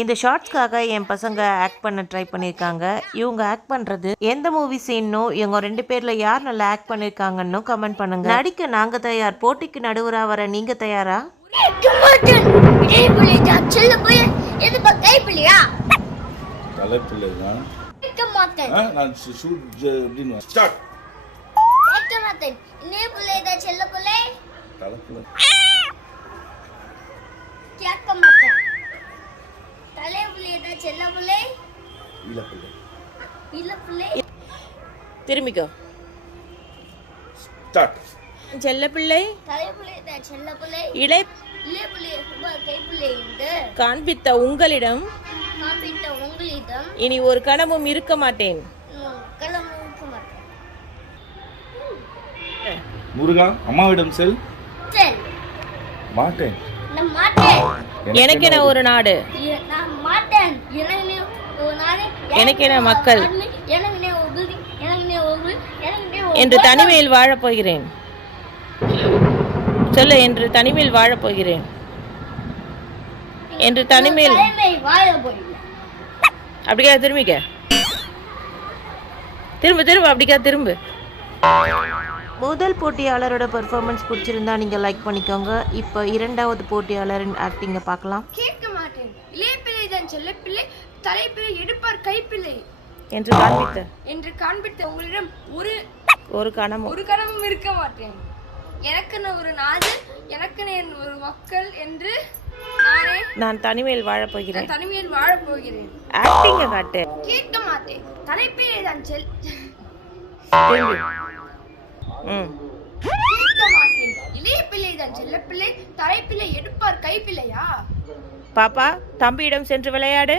இந்த ஷார்ட்ஸ்க்காக என் பசங்க ஆக்ட் பண்ண ட்ரை பண்ணியிருக்காங்க. இவங்க ஆக்ட் பண்ணுறது எந்த மூவி சீன்னும் இவங்க 2 பேரில் யார் நல்லா ஆக்ட் பண்ணியிருக்காங்கன்னு கமெண்ட் பண்ணுங்க. நடிக்க நாங்கள் தயார். போட்டிக்கு நடுவராக வர நீங்கள் தயாரா? திரும்பிக்கோ. செல்ல பிள்ளை இளை காண்பித்த உங்களிடம் இனி ஒரு கணமும் இருக்க மாட்டேன். முருகா, அம்மாவிடம் செல். மாட்டேன். எனக்கென ஒரு நாடு, எனக்கென மக்கள் என்று தனிமையில் வாழப் போகிறேன். சொல்ல, என்று தனிமையில் வாழப் போகிறேன். என்று தனிமையில் அப்படிக்கா திரும்பிக்க. திரும்ப அப்படிக்கா திரும்ப. முதல் போட்டியாளரோட பெர்ஃபார்மன்ஸ் பிடிச்சிருந்தா நீங்கள் லைக் பண்ணிக்கோங்க. இப்போ இரண்டாவது போட்டியாளரின் ஆக்டிங்கை பார்க்கலாம். கேட்க மாட்டேன். இளைய பிள்ளை தான் செல்லப்பிள்ளை, தலைப்பிள்ளை எடுப்பார் கைப்பிள்ளை என்று காண்பித்த உங்களிடம் ஒரு கணமும் இருக்க மாட்டேன். எனக்குன்னு ஒரு நாடு, எனக்குன்னு ஒரு மக்கள் என்று நான் தனிமையில் வாழப் போகிறேன். ஆக்டிங்க காட்டு. கேட்க மாட்டேன். தலைப்பிள்ளை தான் இளைய பிள்ளை தான் செல்லப்பிள்ளை, தலைப்பிள்ளை எடுப்பார் கைப்பிள்ளையா? பாப்பா, தம்பியிடம் சென்று விளையாடு.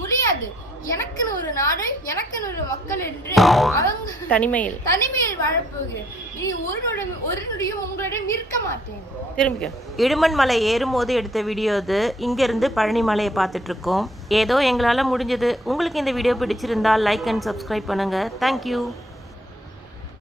முடியாது. எனக்குன்னு ஒரு நாடு, எனக்குன்னு ஒரு மக்கள் என்று தனிமையில் வாழப்போகிறேன். நீ ஒரு நொடியும் உங்களிடம் இருக்க மாட்டேன். திரும்பிக்க. இடுமன் மலை ஏறும்போது எடுத்த வீடியோ இது. இங்கிருந்து பழனி மலையை பார்த்துட்டு இருக்கோம். ஏதோ எங்களால் முடிஞ்சது. உங்களுக்கு இந்த வீடியோ பிடிச்சிருந்தா லைக் அண்ட் சப்ஸ்கிரைப் பண்ணுங்க. தேங்க்யூ.